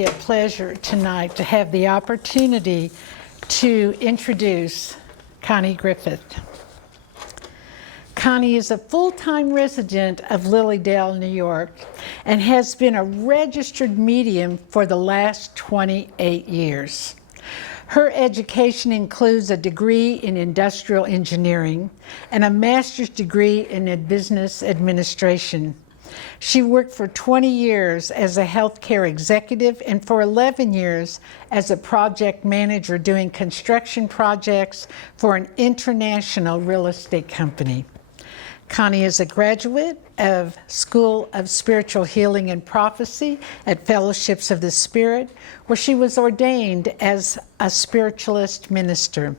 A pleasure tonight to have the opportunity to introduce Connie Griffith. Connie is a full-time resident of Lilydale, New York, and has been a registered medium for the last 28 years. Her education includes a degree in industrial engineering and a master's degree in business administration. She worked for 20 years as a healthcare executive and for 11 years as a project manager doing construction projects for an international real estate company. Connie is a graduate of School of Spiritual Healing and Prophecy at Fellowships of the Spirit, where she was ordained as a spiritualist minister.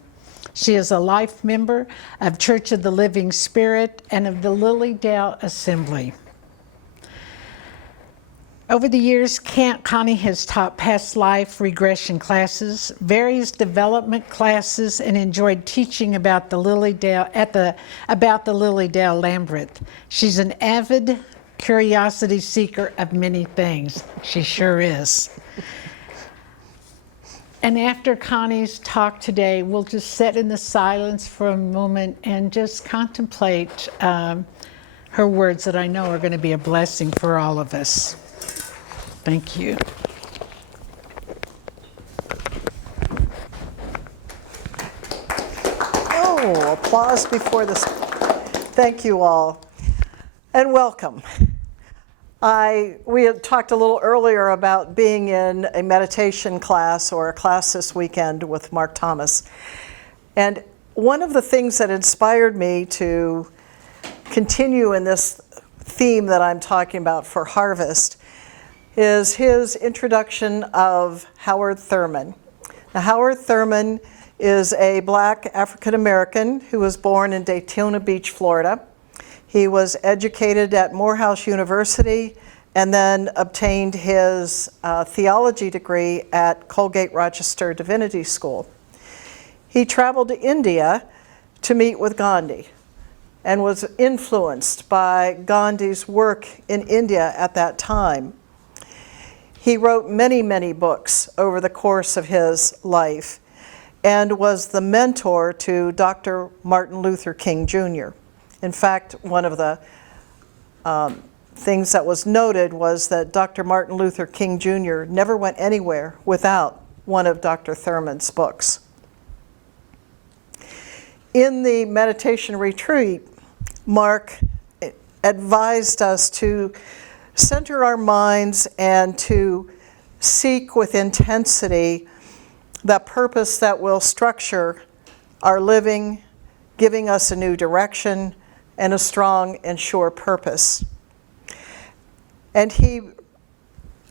She is a life member of Church of the Living Spirit and of the Lilydale Assembly. Over the years, Connie has taught past life regression classes, various development classes, and enjoyed teaching about the Lilydale Labyrinth. She's an avid curiosity seeker of many things. She sure is. And after Connie's talk today, we'll just sit in the silence for a moment and just contemplate her words that I know are going to be a blessing for all of us. Thank you. Oh, applause before this. Thank you all, and welcome. We had talked a little earlier about being in a meditation class or a class this weekend with Mark Thomas. And one of the things that inspired me to continue in this theme that I'm talking about for Harvest is his introduction of Howard Thurman. Now, Howard Thurman is a black African-American who was born in Daytona Beach, Florida. He was educated at Morehouse University and then obtained his theology degree at Colgate Rochester Divinity School. He traveled to India to meet with Gandhi and was influenced by Gandhi's work in India at that time. He wrote many, many books over the course of his life and was the mentor to Dr. Martin Luther King Jr. In fact, one of the things that was noted was that Dr. Martin Luther King Jr. never went anywhere without one of Dr. Thurman's books. In the meditation retreat, Mark advised us to center our minds and to seek with intensity the purpose that will structure our living, giving us a new direction and a strong and sure purpose. And he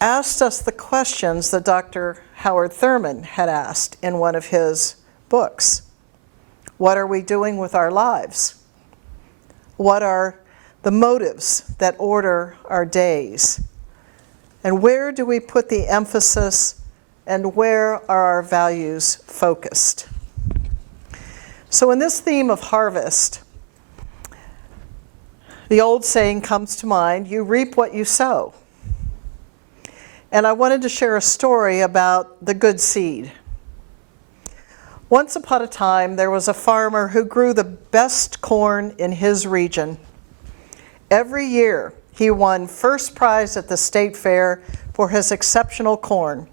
asked us the questions that Dr. Howard Thurman had asked in one of his books. What are we doing with our lives? What are the motives that order our days? And where do we put the emphasis, and where are our values focused? So in this theme of harvest, the old saying comes to mind, you reap what you sow. And I wanted to share a story about the good seed. Once upon a time, there was a farmer who grew the best corn in his region. Every year, he won first prize at the state fair for his exceptional corn.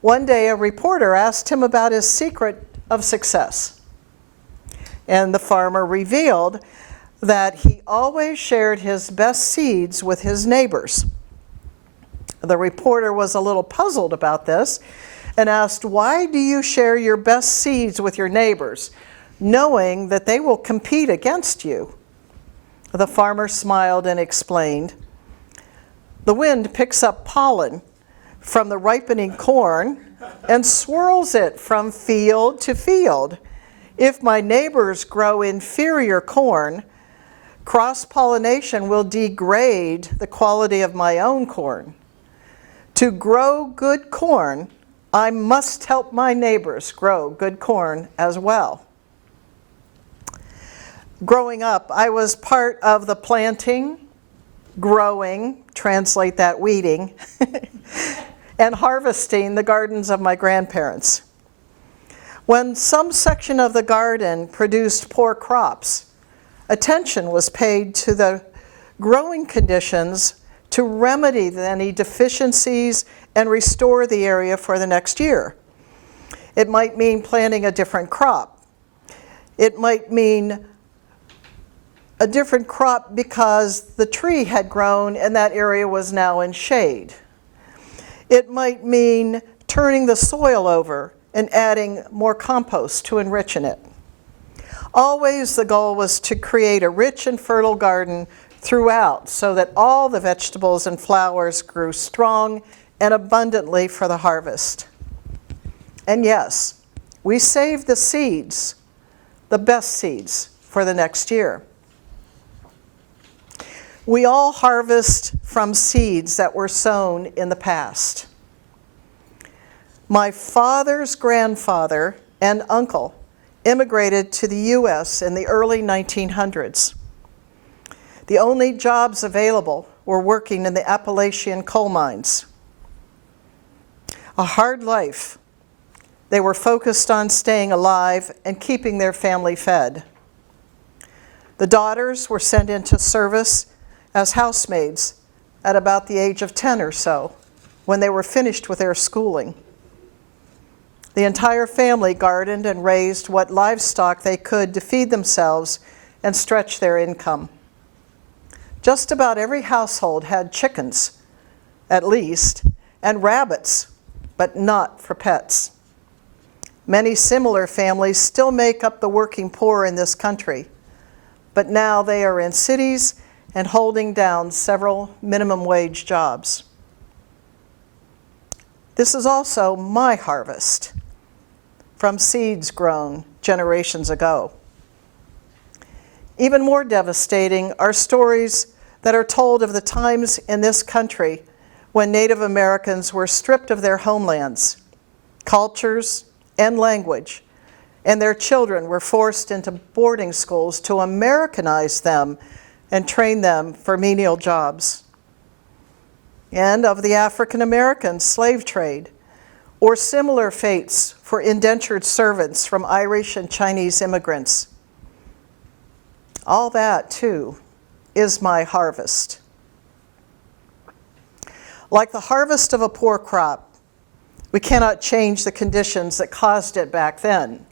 One day, a reporter asked him about his secret of success. And the farmer revealed that he always shared his best seeds with his neighbors. The reporter was a little puzzled about this and asked, "Why do you share your best seeds with your neighbors, knowing that they will compete against you?" The farmer smiled and explained, "The wind picks up pollen from the ripening corn and swirls it from field to field. If my neighbors grow inferior corn, cross-pollination will degrade the quality of my own corn. To grow good corn, I must help my neighbors grow good corn as well." Growing up, I was part of the planting, growing, translate that weeding, and harvesting the gardens of my grandparents. When some section of the garden produced poor crops, attention was paid to the growing conditions to remedy any deficiencies and restore the area for the next year. It might mean planting a different crop. It might mean a different crop because the tree had grown and that area was now in shade. It might mean turning the soil over and adding more compost to enrich in it. Always the goal was to create a rich and fertile garden throughout so that all the vegetables and flowers grew strong and abundantly for the harvest. And yes, we saved the seeds, the best seeds, for the next year. We all harvest from seeds that were sown in the past. My father's grandfather and uncle immigrated to the U.S. in the early 1900s. The only jobs available were working in the Appalachian coal mines. A hard life. They were focused on staying alive and keeping their family fed. The daughters were sent into service as housemaids at about the age of 10 or so, when they were finished with their schooling. The entire family gardened and raised what livestock they could to feed themselves and stretch their income. Just about every household had chickens, at least, and rabbits, but not for pets. Many similar families still make up the working poor in this country, but now they are in cities and holding down several minimum wage jobs. This is also my harvest from seeds grown generations ago. Even more devastating are stories that are told of the times in this country when Native Americans were stripped of their homelands, cultures, and language, and their children were forced into boarding schools to Americanize them and train them for menial jobs. And of the African American slave trade, or similar fates for indentured servants from Irish and Chinese immigrants. All that, too, is my harvest. Like the harvest of a poor crop, we cannot change the conditions that caused it back then.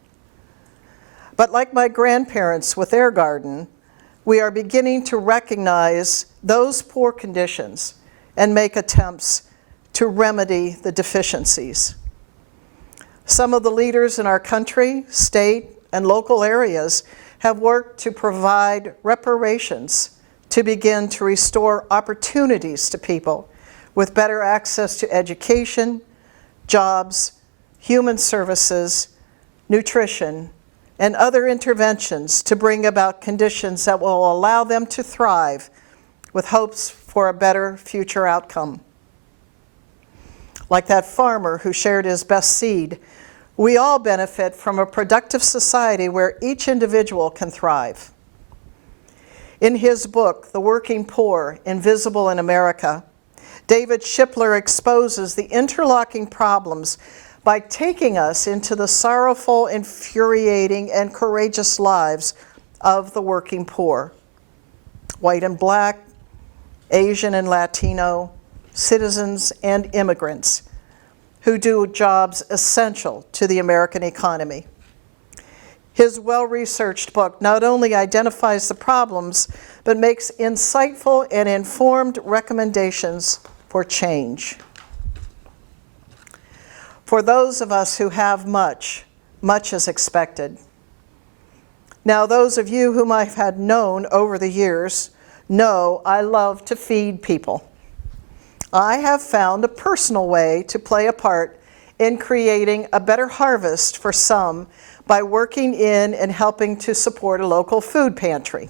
But like my grandparents with their garden, we are beginning to recognize those poor conditions and make attempts to remedy the deficiencies. Some of the leaders in our country, state, and local areas have worked to provide reparations to begin to restore opportunities to people with better access to education, jobs, human services, nutrition, and other interventions to bring about conditions that will allow them to thrive with hopes for a better future outcome. Like that farmer who shared his best seed, we all benefit from a productive society where each individual can thrive. In his book, The Working Poor, Invisible in America, David Shipler exposes the interlocking problems by taking us into the sorrowful, infuriating, and courageous lives of the working poor, white and black, Asian and Latino, citizens and immigrants, who do jobs essential to the American economy. His well-researched book not only identifies the problems, but makes insightful and informed recommendations for change. For those of us who have much, much is expected. Now, those of you whom I've had known over the years know I love to feed people. I have found a personal way to play a part in creating a better harvest for some by working in and helping to support a local food pantry.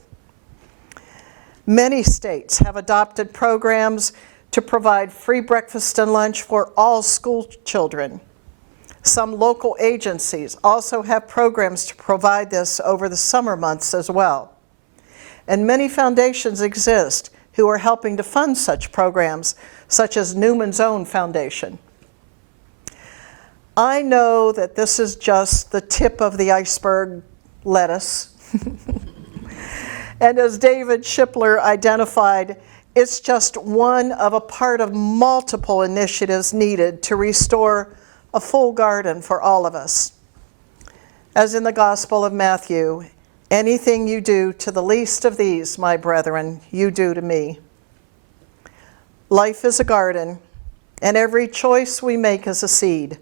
Many states have adopted programs to provide free breakfast and lunch for all school children. Some local agencies also have programs to provide this over the summer months as well. And many foundations exist who are helping to fund such programs, such as Newman's Own Foundation. I know that this is just the tip of the iceberg lettuce. And as David Shipler identified, it's just one of a part of multiple initiatives needed to restore a full garden for all of us. As in the Gospel of Matthew, anything you do to the least of these, my brethren, you do to me. Life is a garden, and every choice we make is a seed.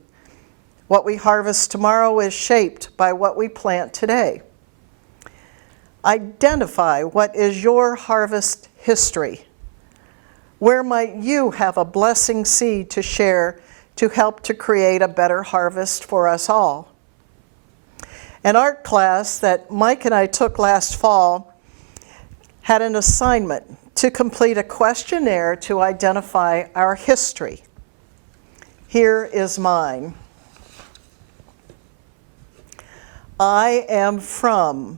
What we harvest tomorrow is shaped by what we plant today. Identify what is your harvest history. Where might you have a blessing seed to share to help to create a better harvest for us all? An art class that Mike and I took last fall had an assignment to complete a questionnaire to identify our history. Here is mine. I am from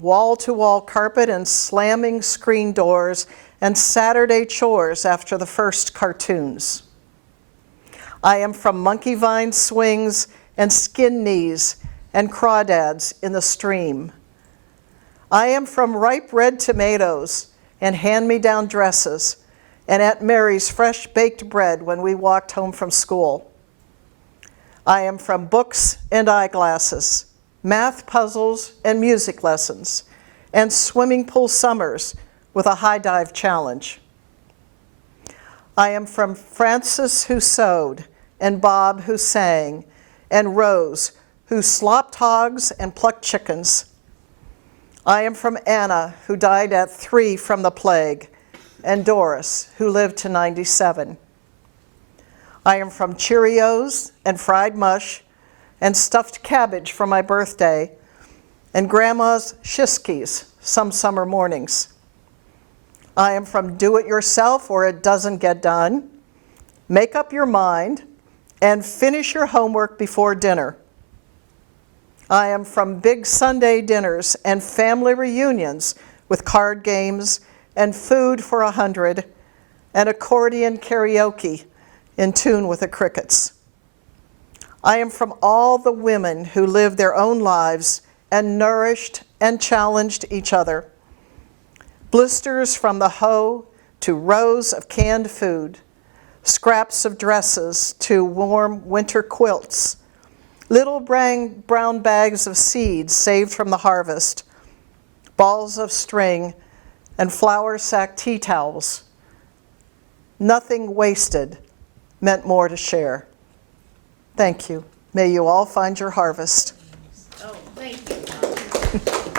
wall-to-wall carpet and slamming screen doors and Saturday chores after the first cartoons. I am from monkey vine swings and skin knees and crawdads in the stream. I am from ripe red tomatoes and hand-me-down dresses and Aunt Mary's fresh baked bread when we walked home from school. I am from books and eyeglasses, math puzzles and music lessons, and swimming pool summers with a high dive challenge. I am from Francis who sewed, and Bob who sang, and Rose who slopped hogs and plucked chickens. I am from Anna who died at 3 from the plague, and Doris who lived to 97. I am from Cheerios and fried mush and stuffed cabbage for my birthday, and Grandma's Shiskies some summer mornings. I am from do it yourself or it doesn't get done, make up your mind, and finish your homework before dinner. I am from big Sunday dinners and family reunions with card games and food for 100 and accordion karaoke in tune with the crickets. I am from all the women who lived their own lives and nourished and challenged each other. Blisters from the hoe to rows of canned food, scraps of dresses to warm winter quilts, little brown bags of seeds saved from the harvest, balls of string, and flour sack tea towels. Nothing wasted meant more to share. Thank you. May you all find your harvest. Oh, thank you.